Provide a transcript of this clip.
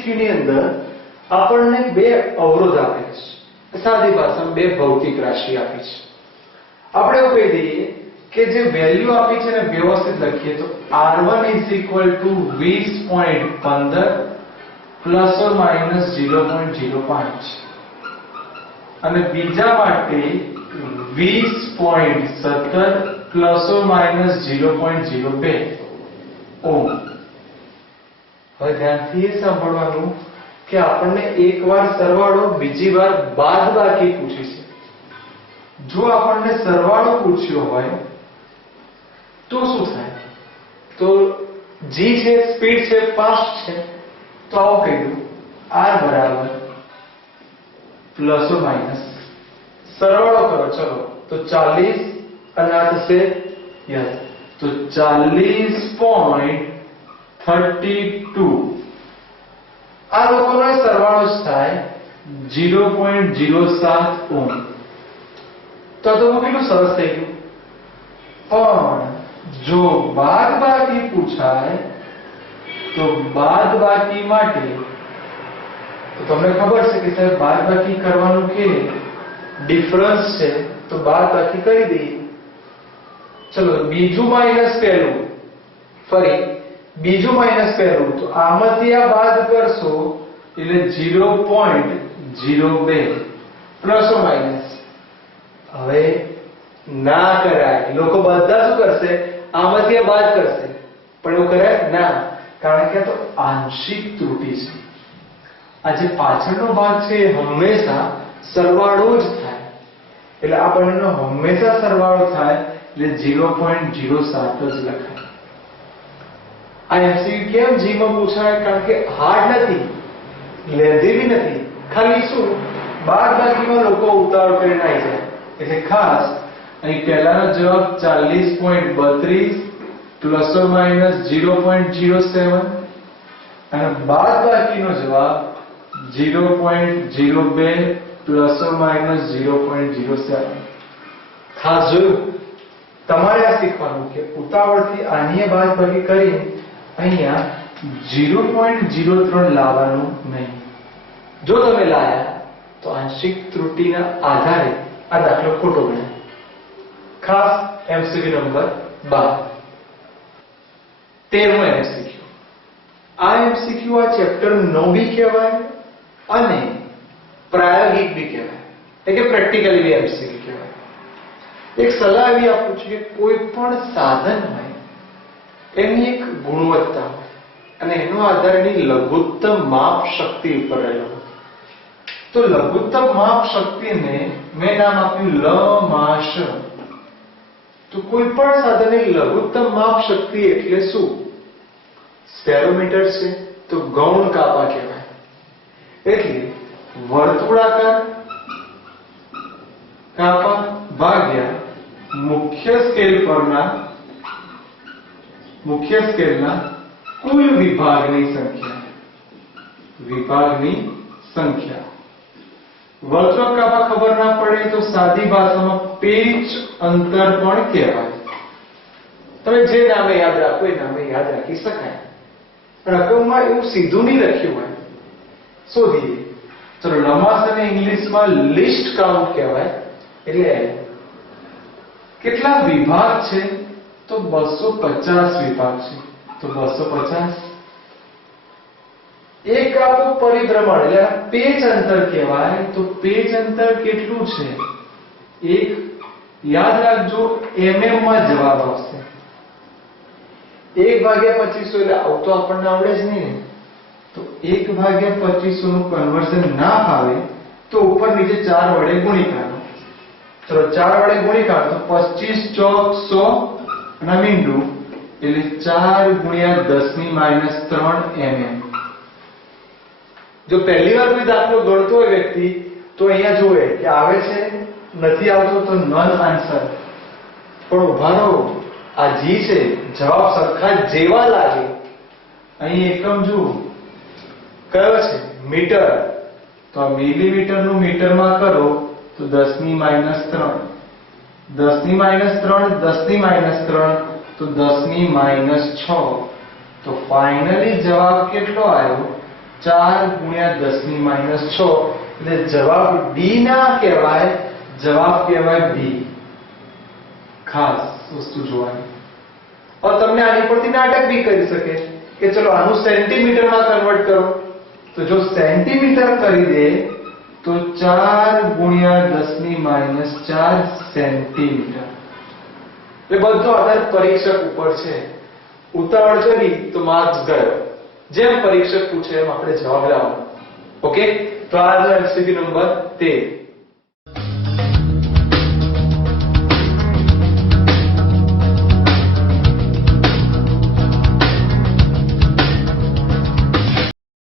MCQ ની અંદર આપણને બે અવરોધ આપેલ છે, સાદી ભાષામાં બે ભૌતિક રાશિ આપી છે. આપણે એવું કહી દઈએ કે જે વેલ્યુ આપી છે ને વ્યવસ્થિત લખીએ તો R1 20.15 ± 0.05 અને બીજા માટે 20.17 ± 0.02 ઓમ. હવે ધ્યાનથી એ સાંભળવાનું કે આપણને એકવાર સરવાળો બીજી વાર બાદબાકી પૂછી છે. જો આપણને સરવાળો પૂછ્યો હોય તો શું થાય? તો g છે, સ્પીડ છે, ફાસ્ટ છે, તો આવું કહી દઉં r બરાબર પ્લસ ઓર માઈનસ સરવાળો કરો. ચલો તો 40 અને આ થશે યસ તો 40.32 આ લોકોનો સરવાળો જ થાય 0.07 ઓમ. તો કેટલું સરસ થઈ ગયું. પણ જો બાદબાકી પૂછાય તો બાદબાકી માટે તો તમને ખબર છે કે સાહેબ બાદબાકી કરવાનું કે ડિફરન્સ છે તો બાદબાકી કરી દઈએ. ચલો બીજું માઈનસ પહેલું, ફરી બીજું માઈનસ પહેલું, તો આમાંથી આ બાદ કરશો એટલે 0.02 પ્લસ ઓર માઈનસ. હવે ના કરાય. લોકો બધા શું કરશે? આમાંથી આ બાદ કરશે. પણ એવું કરાય ના, કારણ કે આ તો આંશિક ત્રુટિ છે. આ જે પાછળનો ભાગ છે એ હંમેશા સરવાળો જ થાય. એટલે આ બંનેનો હંમેશા સરવાળો થાય એટલે 0.07 જ લખાય. આ MCQ કેમ g માં પૂછાય? કારણ કે હાર્ડ નથી, લેઝી બી નથી, ખાલી શું બાદબાકીમાં લોકો ઉતાવળ કરીને આવી જાય. એટલે ખાસ અહીં પહેલાનો જવાબ 40.32 પ્લસ ઓર માઈનસ 0.07 અને બાદબાકીનો જવાબ 0.02 પ્લસ ઓર માઈનસ 0.07. ખાસ જોયું. તમારે આ શીખવાનું કે ઉતાવળથી આની બાદબાકી કરી અહીંયા 0.03 લાવવાનું નહીં. જો તમે લાયા તો આંશિક ત્રુટિના આધારે આ દાખલો ખોટો ગણાય. ખાસ MCQ નંબર 12. 13મો MCQ. આ MCQ આ ચેપ્ટર નો બી કહેવાય અને પ્રાયોગિક બી કહેવાય, એટલે કે પ્રેક્ટિકલી બી MCQ કહેવાય. એક સલાહ એવી આપું છું કે કોઈ પણ સાધન હોય એની એક ગુણવત્તા હોય અને એનો આધાર એની લઘુત્તમ માપ શક્તિ ઉપર રહેલો હોય. તો લઘુત્તમ માપ શક્તિને મેં નામ આપ્યું લમાશ. તો કોઈ પણ સાધનની લઘુત્તમ માપ શક્તિ એટલે શું? સ્પેરોમીટર છે તો ગૌણ કાપા કહેવાય. એટલે વર્તુળાકાર કાપા ભાગ્યા મુખ્ય સ્કેલના કુલ વિભાગની સંખ્યા. વર્તુળ કાપા ખબર ના પડે તો સાદી ભાષામાં પેચ અંતર પણ કહેવાય. તમે જે નામે યાદ રાખો એ નામે યાદ રાખી શકાય. રકમમાં એવું સીધું નહીં લખ્યું હોય. શોધીએ. ચલો લંબાસને ઇંગ્લિશમાં લિસ્ટ કાઉન્ટ કહેવાય. એટલે કેટલા વિભાગ છે? તો 250 વિભાગ છે. તો 250 એક આપણું પરિભ્રમણ એટલે પેચ અંતર કહેવાય. તો પેચ અંતર કેટલું છે? એક યાદ રાખજો mm માં જવાબ આવશે. 1/2500 એટલે આવું તો આપણને આવડે જ નહીં ને. તો 1/2500 નું કન્વર્ઝન ના ફાવે તો ઉપર નીચે 4 વડે ગુણી કાઢો. ચલો 4 વડે ગુણી કાઢો તો 25 ચોક 100 અને મીંડું એટલે 4 ગુણ્યા 10 - 3 mm. જો પહેલી વાર કોઈ દાખલો ગણતો હોય વ્યક્તિ તો અહીંયા જોવે કે આવે છે નથી આવતો તો નન આન્સર. પણ ઉભા રહો, આ જી છે જવાબ સરખા જેવા લાગે. અહીં એકમ જુઓ કયો છે? મીટર. તો આ મિલીમીટર નું મીટરમાં કરો તો 10 - 3 10 - 3 10 - 3 તો 10 - 6. તો ફાઇનલી જવાબ કેટલો આવ્યો? 4 ગુણ્યા 10 ની -6 એટલે જવાબ ડી ના કહેવાય, જવાબ કહેવાય બી. ખાસ વસ્તુ જોવાની. और તમને આની પરથી નાટક બી કરી શકે કે ચલો આનું સેન્ટીમીટરમાં કન્વર્ટ કરો, તો જો સેન્ટીમીટર કરી દે તો 4 ગુણ્યા 10 ની -4 સેન્ટીમીટર. એ બધો આધાર પરીક્ષક ઉપર છે. ઉતાવળ કરી તો માર્ક્સ ગયો. જેમ પરીક્ષક પૂછે એમ આપણે જવાબ લાવવાનો. ઓકે, તો આ MCQ નંબર 13.